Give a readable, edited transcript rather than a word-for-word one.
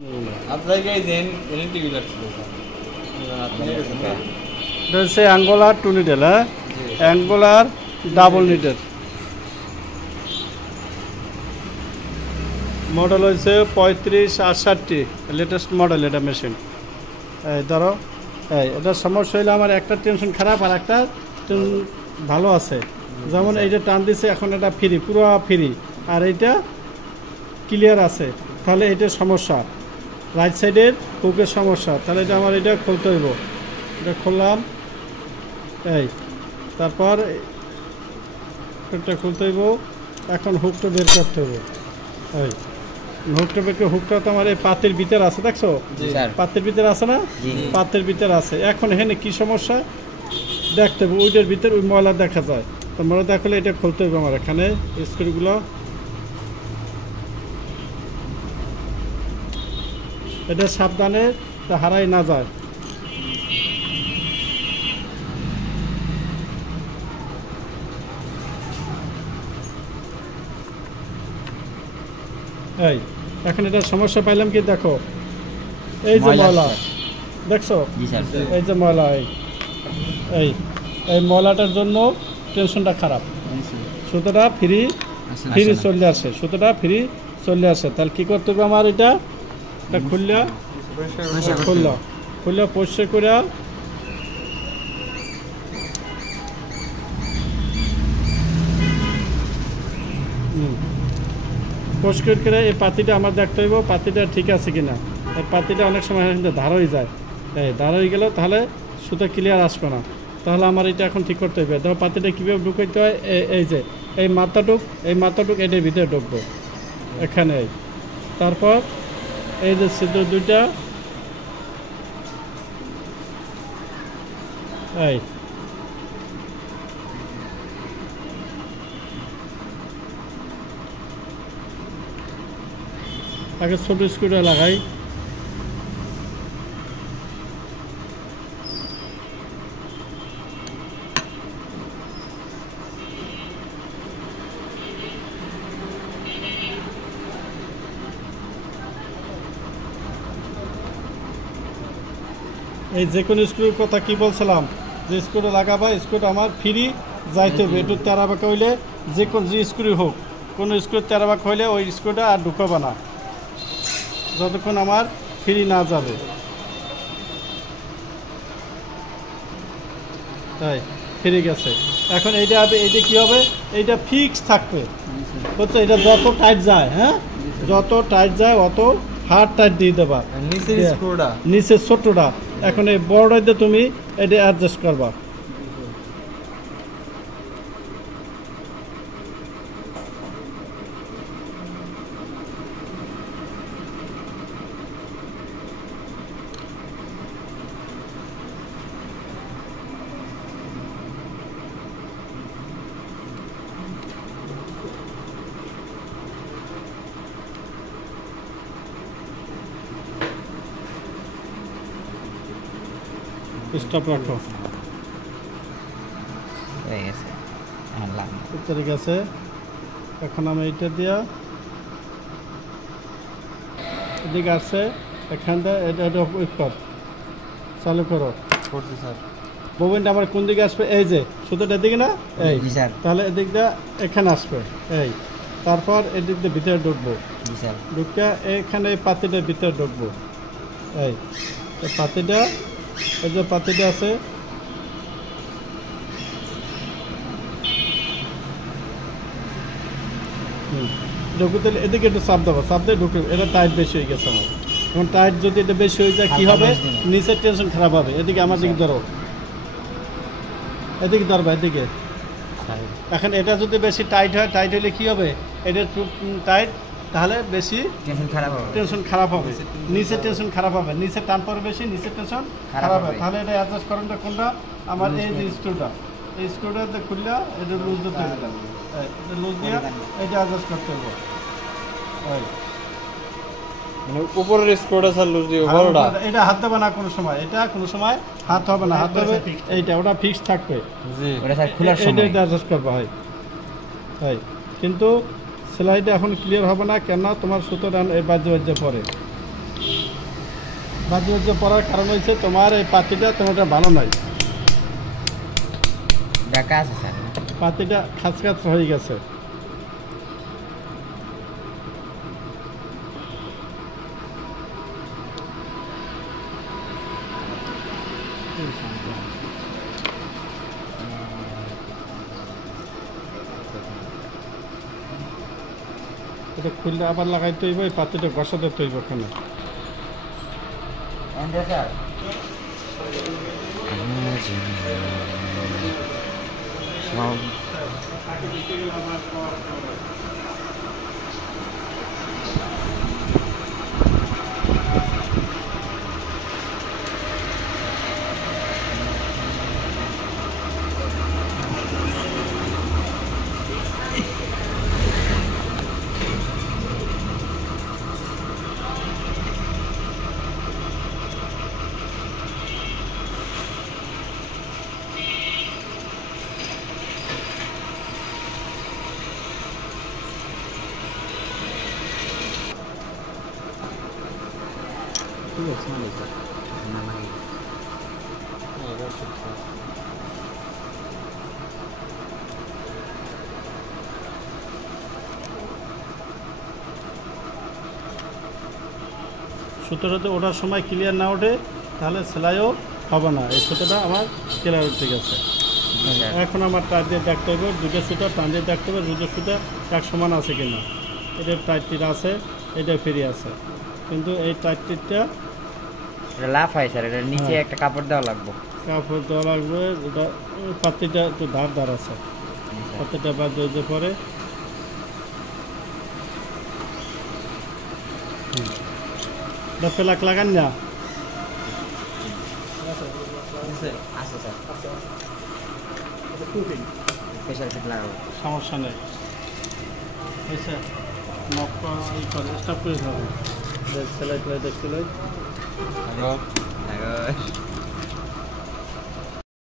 আপনার জায়গায় যে এলএনটি বিলার ছিল স্যার এটা হচ্ছে অ্যাঙ্গোলার 2 নিডেল, হ্যাঁ, অ্যাঙ্গোলার ডাবল নিডেল। মডেল হয়েছে 3568, লেটেস্ট মডেল এটা মেশিন। এই ধরো, এই এটা সমস্যা হইলে আমার একটা টেনশন খারাপ আর একটা ভালো আছে। যেমন এইটা টান দিছে, এখন এটা ফ্রি, পুরো ফ্রি, আর এইটা ক্লিয়ার আছে, তাহলে এটা সমস্যা, রাইট সাইডের হুকের সমস্যা। তাহলে এটা আমার এটা খুলতে হইব। এটা খুললাম, এই তারপর হুকটা খুলতে হইব। এখন হুকটা বের করতে হইব। এই হুকটা বের করে, হুকটা তো আমার এই পাতের ভিতরে আছে, দেখছো পাতের ভিতরে আছে না, পাতের ভিতরে আছে। এখন এখানে কি সমস্যা দেখতে হবে, ওইটার ভিতরে ওই ময়লা দেখা যায়, তো ময়লা দেখলে এটা খুলতে হবে আমার। এখানে স্ক্রুগুলো এটা সাবধানে হারাই না যায়। এই এখন এটা সমস্যা পাইলাম কি, দেখো এই যে ময়লা দেখছো, এই যে ময়লা, এই এই ময়লাটার জন্য টেনশনটা খারাপ, সুতোটা ফ্রি চলে আসে, সুতোটা ফ্রি চলে আসে। তাহলে কী করতে হবে আমার, এটা খুললা পরিষ্কার করে পরিষ্কার করে এই পাতিটা আমার দেখতে হইব, পাতিটা ঠিক আছে কিনা। এই পাতিটা অনেক সময় কিন্তু ধার হয়ে যায়, এই ধার হয়ে গেল তাহলে সুতো ক্লিয়ার আসবে না। তাহলে আমার এটা এখন ঠিক করতে হবে। দেখো পাতিটা কীভাবে ঢুকাইতে হয়, এই যে এই মাথাটুক এটার ভিতরে ঢুকবো এখানে। তারপর এই যে ছিদ্র দুইটা, এই আগে ছোট স্ক্রুটা লাগাই। এই যে কোনো স্ক্রুর কথা কি বলছিলাম, যে স্ক্রুটা লাগাবা, স্ক্রুটা আমার ফ্রি যাইতে হবে। একটু তেরাবাঁকা হইলে যে স্ক্রু হোক, কোনো স্ক্রু তেরাবাঁকা হইলে ওই স্ক্রুটা আর ঢুকাবে না যতক্ষণ আমার ফ্রি না যাবে। তাই ফ্রি গেছে। এখন এইটা কী হবে, এইটা ফিক্স থাকবে হচ্ছে, এটা যত টাইট যায়, হ্যাঁ যত টাইট যায় অত হার্ড টাইট দিয়ে দেবা নিচের ছোটটা। এখন এই বড়টা দিয়ে তুমি এটা অ্যাডজাস্ট করবা। স্টপ রাখো, ঠিক আছে। এখন আমি এইটা দিয়া এদিকে আসছে, এখানটা এটা কর, চালু করো। স্যার মোবাইলটা আমার কোন দিকে আসবে, এই যে সুতোটা এদিকে না, এই তাহলে এদিক দিয়ে এখানে আসবে, এই তারপর এদিক দিয়ে ভিতরে ঢুকবো, ঢুকে এখানে এই পাতিটার ভিতরে ঢুকবো। এই পাতিটা, এই যে পাতিটা আছে, ঢুকতে এদিকে একটু চাপ দেবো, চাপ দিয়ে ঢুকে, এটা টাইট বেশি হয়ে গেছে আমার। এখন টাইট যদি এটা বেশি হয়ে যায় কী হবে, নিচের টেনশন খারাপ হবে। এদিকে আমার দিকে ধরো, এদিকে ধরবা, এদিকে। এখন এটা যদি বেশি টাইট হয়, টাইট হলে কী হবে, এটা টাইট, তাহলে বেশি টেনশন খারাপ হবে, নিচের টেনশন খারাপ হবে, নিচের টান পরে বেশি, নিচের টেনশন খারাপ হবে। তাহলে এটা অ্যাডজাস্ট করেনটা কোনটা, আমার এই যে স্ক্রুটা, এই স্ক্রুটা খুললে এটা লুজ দিতে হবে, এটা লুজ দিয়ে এটা অ্যাডজাস্ট করতে হবে। মানে উপরের স্ক্রুটা স্যার লুজ দিয়ে, বড়টা এটা হাত দেবে না কোনো সময়, এটা কোনো সময় হাত হবে না, হাত হবে এইটা, ওটা ফিক্সড থাকবে। জি, ওটা স্যার খোলার সময় এটা অ্যাডজাস্ট করবা হয়। কিন্তু সেলাইটা এখন ক্লিয়ার হবে না, কেন তোমার সুতোটা এই বাজে পরে। বাজি বাজি পড়ার কারণ হয়েছে তোমার এই পাতিটা তোমারটা ভালো নয়, দেখা আছে স্যার। পাতিটা খাঁচ খাঁচ হয়ে গেছে। এটা খুললে আবার লাগাইতে হইব, এই পাতিটা ঘষাতে হইব ওখানে। স্যার ঠিক আছে, সুতোটাতে ওঠার সময় ক্লিয়ার না ওঠে তাহলে সেলাইও হবে না। এই সুতোটা আমার ক্লিয়ার উঠতে গেছে। এখন আমার টাইট দিয়ে দেখতে হবে, দুটো সুতো টান দিয়ে দেখতে হবে দুটো সুতো এক সমান আছে কিনা। এটা টাইটটির আছে, এটা ফ্রি আছে, কিন্তু এই টাইটটিটা এটা লাফ হয় স্যার, এটা নিচে একটা কাপড় দেওয়া লাগবে। কাপড় দেওয়া লাগবে। এটা পাতিটা একটু ধার ধার আছে, পাতিটা বাদ দিতে পরে প্লাক লাগান না। আছে স্যার, প্রেশার ফিট লাগাবো। সমস্যা নেই, হয়েছে। নক ই করে স্টপ করে দেবো, সেলাই করে দেখতে হ্যালো লাগা